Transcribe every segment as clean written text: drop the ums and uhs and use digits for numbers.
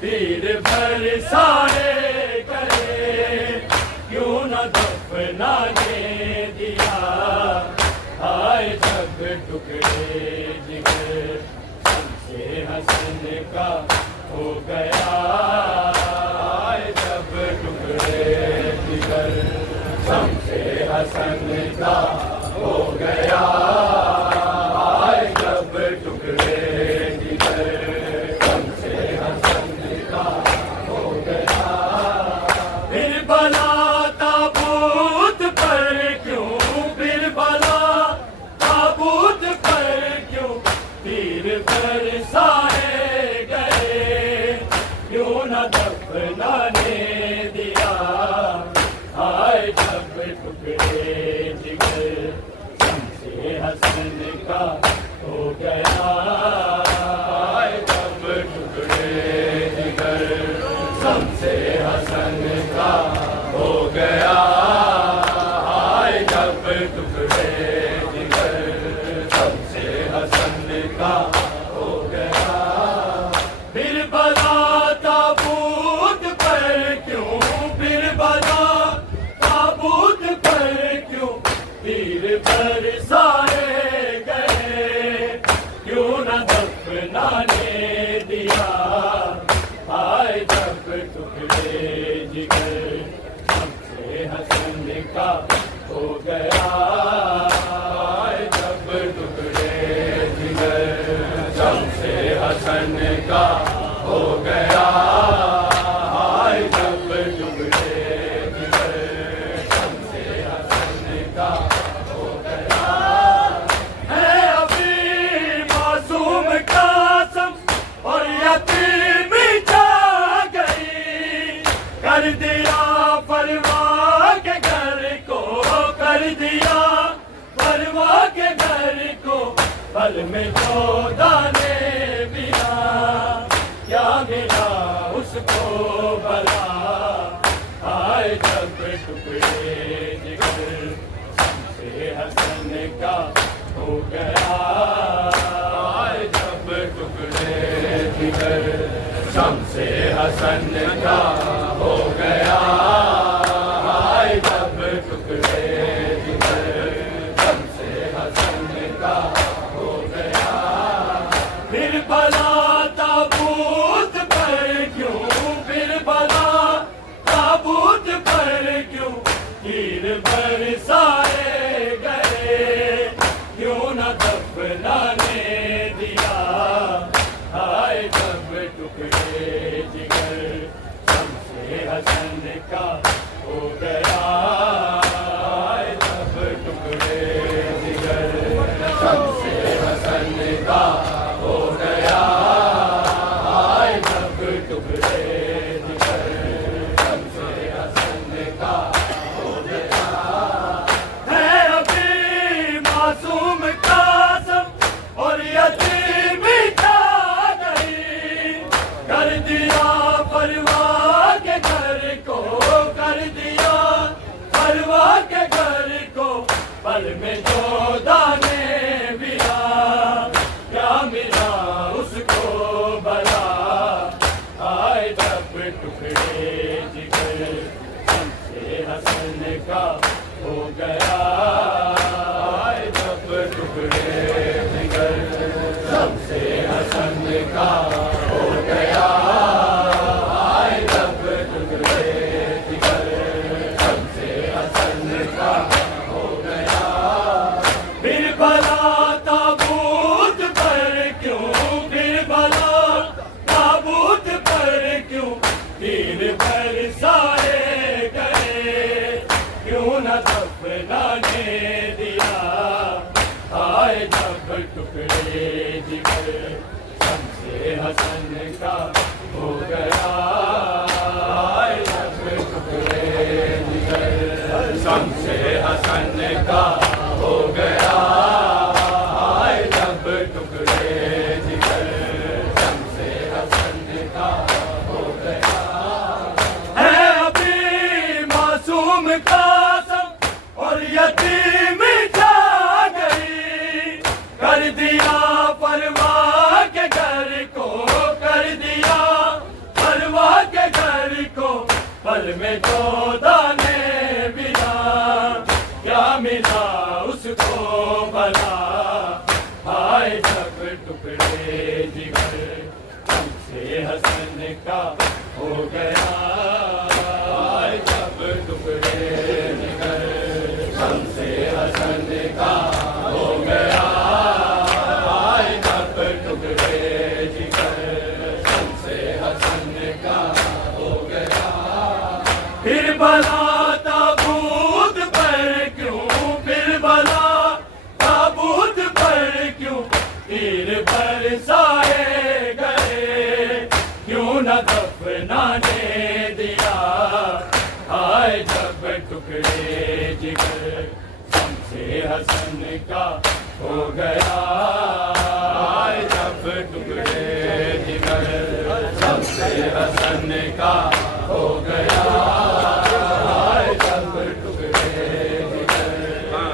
تیر برسائے کرے کیوں نہ دفنانے دیا آئے جب ٹکڑے جگر شمس حسن کا ہو گیا آئے جب ٹکڑے جگر شمس حسن کا ہو گیا آئے جب ٹکڑے جگر شمس حسن کا ہو گیا پھر بلا تابوت پر کیوں پھر بلا تابوت پر کیوں تیر برسائے گئے کیوں نہ دفنانے دیا آئے جب ٹکڑے جگر شمس حسن کا ہو گیا آئے جب ٹکڑے جگر شمس حسن کا ہو گیا آئے جب ٹکڑے جگر شمس حسن کا ہو گیا پھر بلا تابوت پر کیوں پھر بلا تابوت پر کیوں تیر برسائے گئے کیوں نہ دفنانے دیا آئے جب ٹکڑے جگر شمس حسن کا ہو گیا آئے جب ٹکڑے جگر شمس حسن کا ہو گیا آئے جب ٹکڑے جگر شمس حسن کا ہو گیا ہے ابھی معصوم قاسم اور یتیم جا گئی کر دیا پرواہ کے گھر کو کر دیا پرواہ کے گھر کو پل میں جو دانے ملا کیا ملا اس کو بلا آئے جب ٹکڑے جگر شمس حسن کا ہو گیا آئے جب ٹکڑے جگر شمس حسن کا ہو گیا آئے جب ٹکڑے جگر شمس حسن کا ہو گیا پھر بلا تابوت پر کیوں پھر بلا تابوت پر کیوں تیر برسائے گئے کیوں نہ دفنانے دیا آئے جب ٹکڑے جگر شمس حسن کا ہو گیا آئے جب ٹکڑے جگر شمس حسن کا ہو گیا آئے جب ٹکڑے جگر شمس حسن کا ہو گیا ہے ابھی معصوم قاسم اور یتیم جا گئی کر دیا پرواہ کے گھر کو کر دیا پرواہ کے گھر کو پل میں جو دانے ملا کیا ملا اس کو بلا آئے جب ٹکڑے جگر شمس حسن کا ہو گیا آئے جب ٹکڑے جگر شمس حسن کا ہو گیا آئے جب ٹکڑے جگر شمس حسن کا ہو گیا پھر بلا تابوت پر کیوں پھر بلا تابوت پر کیوں تیر برسائے گئے کیوں نہ دفنانے دیا آئے جب ٹکڑے جگر شمس حسن کا ہو گیا آئے جب ٹکڑے جگر شمس حسن کا ہو گیا آئے جب ٹکڑے جگر شمس حسن کا ہو گیا ہے ابھی معصوم قاسم اور یتیم جا گئی کر دیا پرواہ کے گھر کو کر دیا بلا تابوت پر کیوں، پھر بلا تابوت پر کیوں تیر برسائے گئے، کیوں نہ دفنانے دیا، آئے جب ٹکڑے جگر شمس حسن کا ہو گیا، آئے جب ٹکڑے جگر شمس حسن کا ہو گیا، آئے جب ٹکڑے جگر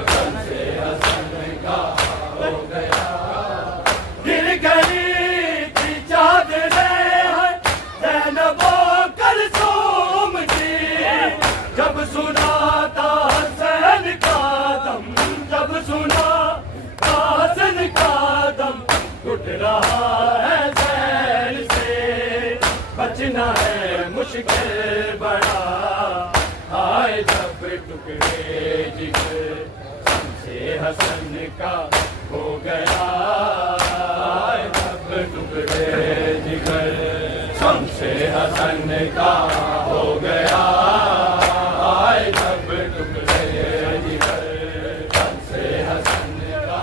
شمس حسن کا ہو گیا، گر گئی تھی چادریں زینب و کلثوم کی، جب سنا تھا حسین کا دم، جب سنا تھا حسین کا دم، ٹوٹ رہا ہے زہر سے، بچنا ہے مشکل بڑا، آئے جب ٹکڑے جگر شمس حسن کا ہو گیا، آئے جب ٹکڑے جگر شمس حسن کا ہو گیا، آئے جب ٹکڑے جگر شمس حسن کا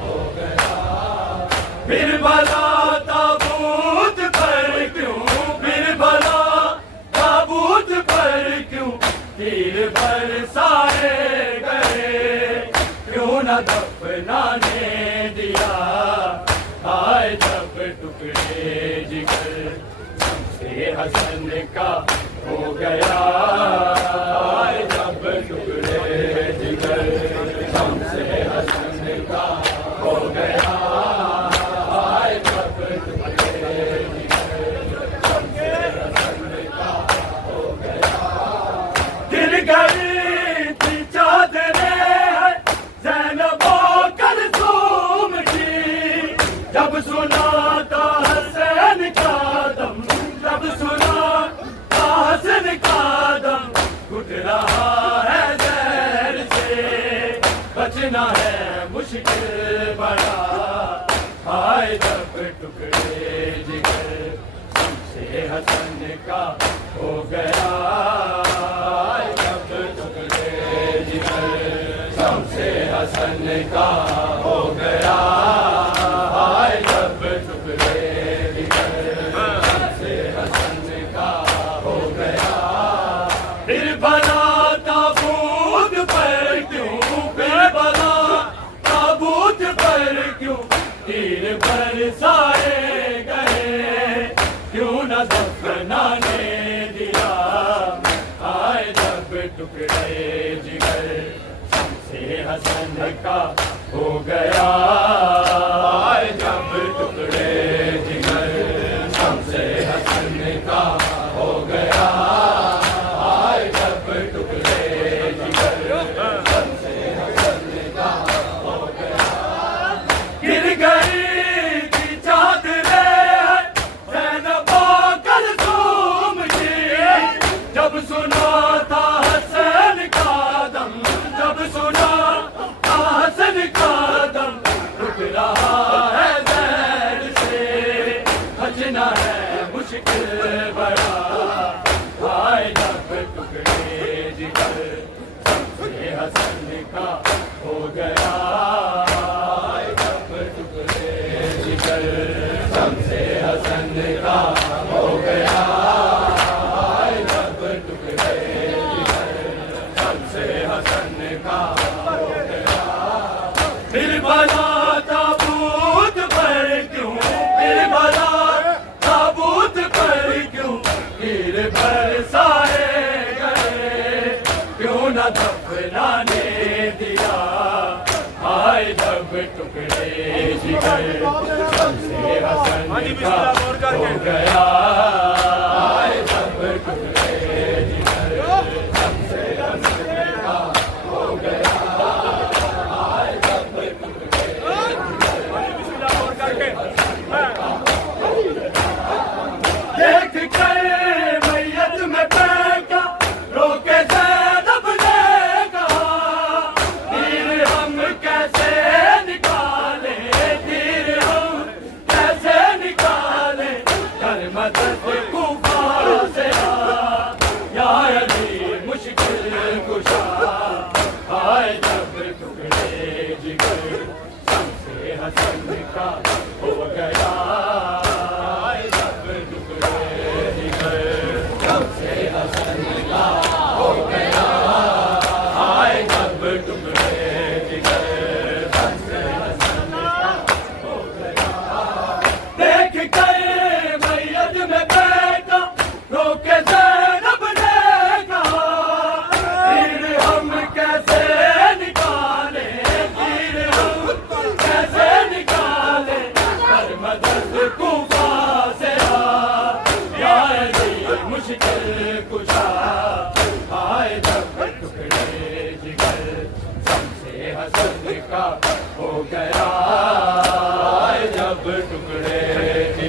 ہو گیا، پھر بلا تابوت پر کیوں، پھر بلا تابوت پر کیوں تیر برسائے گئے، کیوں نہ دفنانے دیا، آئے جب ٹکڑے جگر شمس حسن کا ہو گیا، آئے جب ٹکڑے جگر شمس حسن کا ہو گیا، آئے جب ٹکڑے جگر شمس حسن کا ہو گیا، گر گئی تھی چادریں زینب و کلثوم کی، جب سنا تھا حسین کا دم، جب سنا تھا حسین کا دم، گھٹ رہا ہے زہر سے، بچنا ہے مشکل بڑا، آئے جب ٹکڑے جگر شمس حسن کا ہو گیا، آئے جب ٹکڑے جگر شمس حسن کا ہو گیا، آئے جب ٹکڑے جگر شمس حسن کا ہو گیا، پھر بلا تابوت پر کیوں، پھر بلا تابوت پر کیوں تیر برسائے گئے، کیوں نہ دفنانے دیا، آئے جب ٹکڑے جگر شمس حسن کا ہو گیا، آئے جب ٹکڑے جگر شمس حسن کا ہو گیا، آئے جب ٹکڑے جگر شمس حسن کا ہو گیا، گر گئی تھی چادریں زینب و کلثوم کی، جب سنا تھا حسین کا دم، جب سنا تھا حسین کا دم، ٹوٹ رہا ہے زہر سے، بچنا ہے مشکل بڑا، آئے جب ٹکڑے جگر شمس حسن کا ہو گیا، آئے جب ٹکڑے جگر شمس حسن کا ہو گیا، آئے جب ٹکڑے جگر شمس حسن کا ہو گیا، پھر بلا تابوت پر کیوں، پھر بلا تابوت پر کیوں تیر برسائے گئے، کیوں نہ دفنانے دیا، آئے جب ٹکڑے جگر شمس حسن کا ہو گیا، آئے جب ٹکڑے جگر شمس حسن کا ہو گیا، آئے جب ٹکڑے دیکھ کر میت میں پھینکا، روکے زینب نے کہا، تیر ہم کیسے نکالیں، تیر ہم کیسے نکالیں، کر مدد کوفہ سے آ، یا علی مشکل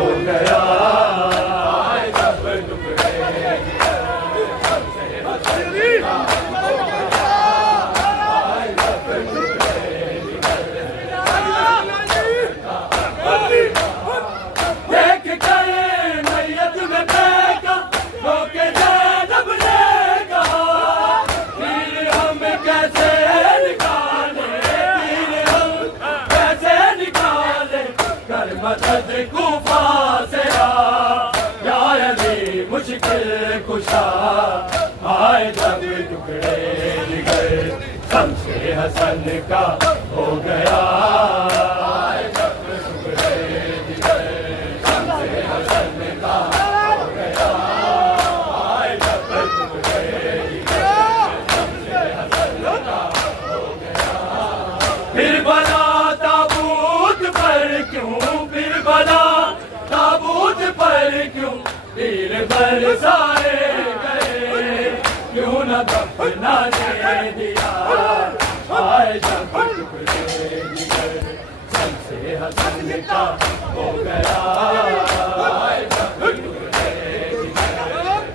ہو گیا جب ٹکڑے دیکھ کر میت میں پھینکا رو کے زینب نے کہا پھر ہم کیسے نکالے پھر ہم کیسے نکالے کر مدد کوفہ سے یا علی مشکل کشا آئے جب ٹکڑے جگر شمس حسن کا ہو گیا آئے جب ٹکڑے جگر شمس حسن کا ہو گیا آئے جب ٹکڑے جگر شمس حسن کا ہو گیا پھر بنا تابوت پر کیوں پھر بنا تابوت پر کیوں پیر برسائے گئے کیوں نہ دفنا دے دیا آئے جب ٹکڑے جگر شمس حسن کا ہو گیا آئے جب ٹکڑے جگر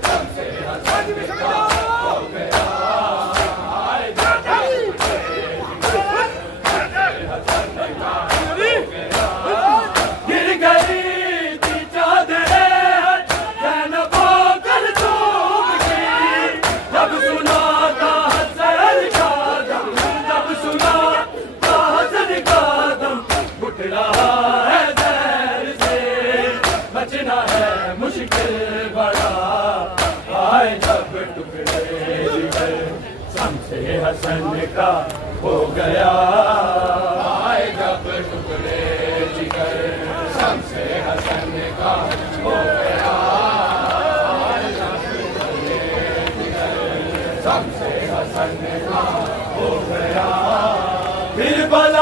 شمس حسن کا ہو گیا آئے جب ٹکڑے جگر شمس حسن کا ہو گیا گر گئی تھی چادریں زینب و کلثوم کی جب سنا تھا حسن کا دم جب سنا تھا حسن کا دم گھٹ رہا ہے زہر سے بچنا ہے مشکل بڑا آئے جب ٹکڑے جگر شمس حسن کا ہو گیا آئے جب ٹکڑے جگر شمس حسن کا ہو گیا آئے جب ٹکڑے جگر شمس حسن کا ہو گیا پھر بلا